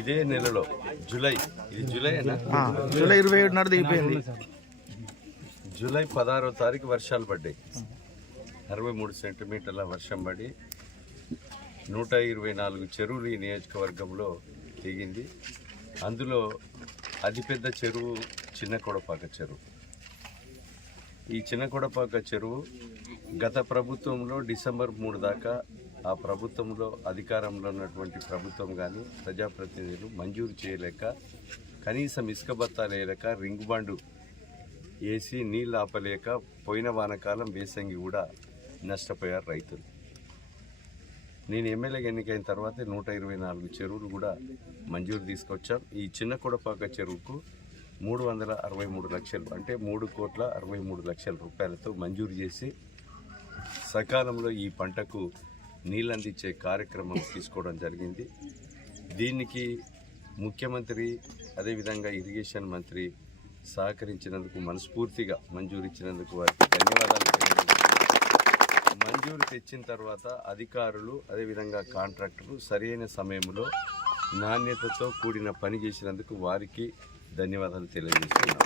ఇదే నెలలో జూలై, ఇది జూలైనా, జూలై 27 నాడు దిగిపోయింది. జూలై 16వ తారీఖు వర్షాలు పడ్డాయి. 63 సెంటీమీటర్ల వర్షం పడి 124 చెరువులు ఈ నియోజకవర్గంలో దిగింది. అందులో అతిపెద్ద చెరువు చిన్న కొడపాక చెరువు. ఈ చిన్న కొడపాక చెరువు గత ప్రభుత్వంలో డిసెంబర్ 3 దాకా ఆ ప్రభుత్వంలో అధికారంలో ఉన్నటువంటి ప్రభుత్వం కానీ ప్రజాప్రతినిధులు మంజూరు చేయలేక, కనీసం ఇసుక బత్తాలు వేయలేక, రింగ్ బండు వేసి నీళ్ళు ఆపలేక పోయిన వానకాలం వేసంగి కూడా నష్టపోయారు రైతులు. నేను ఎమ్మెల్యేగా ఎన్నికైన తర్వాత 124 చెరువులు కూడా మంజూరు తీసుకొచ్చాం. ఈ చిన్న కొడపాక చెరువుకు 363 లక్షలు, అంటే 3,63,00,000 రూపాయలతో మంజూరు చేసి సకాలంలో ఈ పంటకు నీళ్ళు అందించే కార్యక్రమం తీసుకోవడం జరిగింది. దీనికి ముఖ్యమంత్రి అదేవిధంగా ఇరిగేషన్ మంత్రి సహకరించినందుకు, మనస్ఫూర్తిగా మంజూరు ఇచ్చినందుకు వారికి ధన్యవాదాలు తెలియజేస్తున్నాను. మంజూరు తెచ్చిన తర్వాత అధికారులు అదేవిధంగా కాంట్రాక్టర్లు సరైన సమయంలో నాణ్యతతో కూడిన పని చేసినందుకు వారికి ధన్యవాదాలు తెలియజేస్తున్నాను.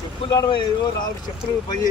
చెప్పులు రాదు, చెప్పులు పని